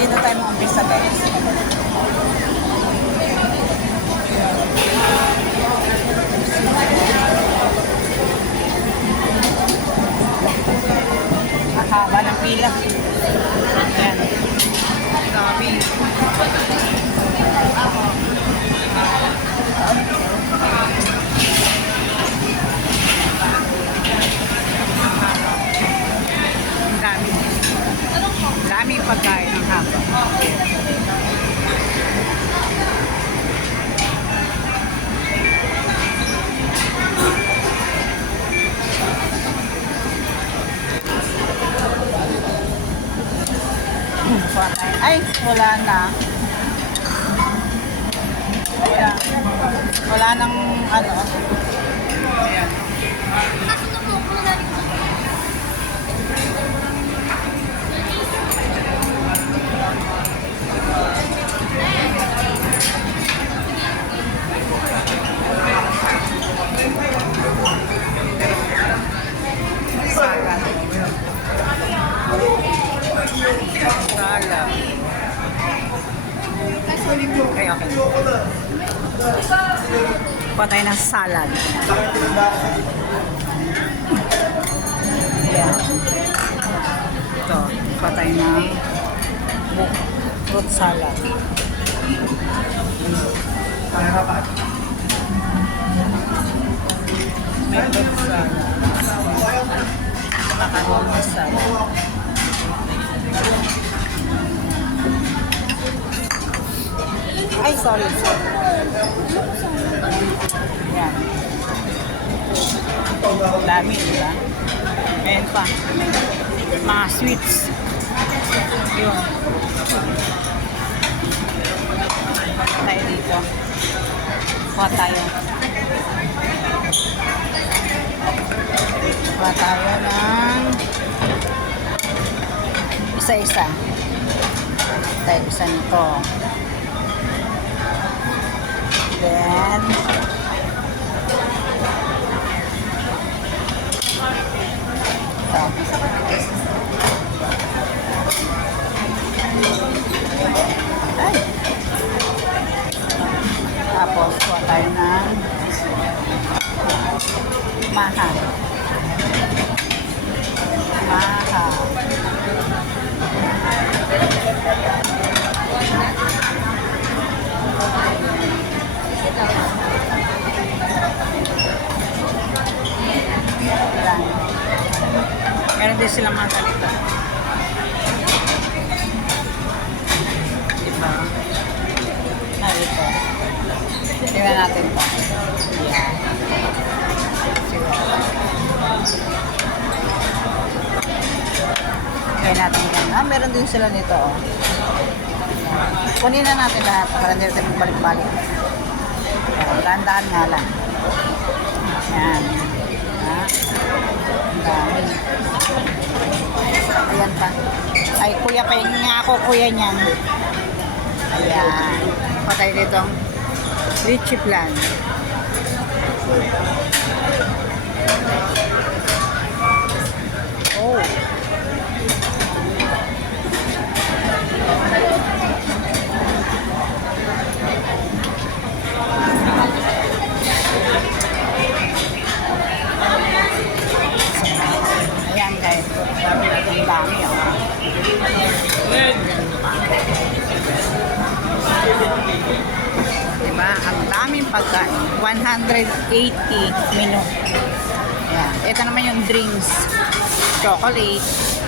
dito tayo mag-umpisa guys. Mahaba ng pila. Ayan. Dami. Ay, wala na. Ayan. Wala nang ano. Kuha tayo ng salad. Ayan. Ito, kuha tayo ng fruit salad. May fruit salad. Macaroni salad. Ay, sorry. sorry. Yan. Dami, di ba? Ayan pa. Mga sweets. Yun. Tayo dito. Kuha tayo. Kuha tayo ng isa-isa. Tayo isa nito. Then, Ay. Tapos, kuha tayo ng mahal. Mahal. Wala. Meron din silang mga ganito. Diba? Ah, ito. Tingnan natin pa. Sige. Kaya natin yan. Ah, meron din sila nito. Oh. Kunin na natin lahat para hindi natin balik-balik. Dahan-dahan nga lang. Yan. Ang dami. Ayan pa. Ay, kuya pa yung nga ako, kuya niyan. Ayan. Patay dito ang lychee plan. Oh. Pagkain. 180 menu. Ayan. Ito naman yung drinks. Chocolate.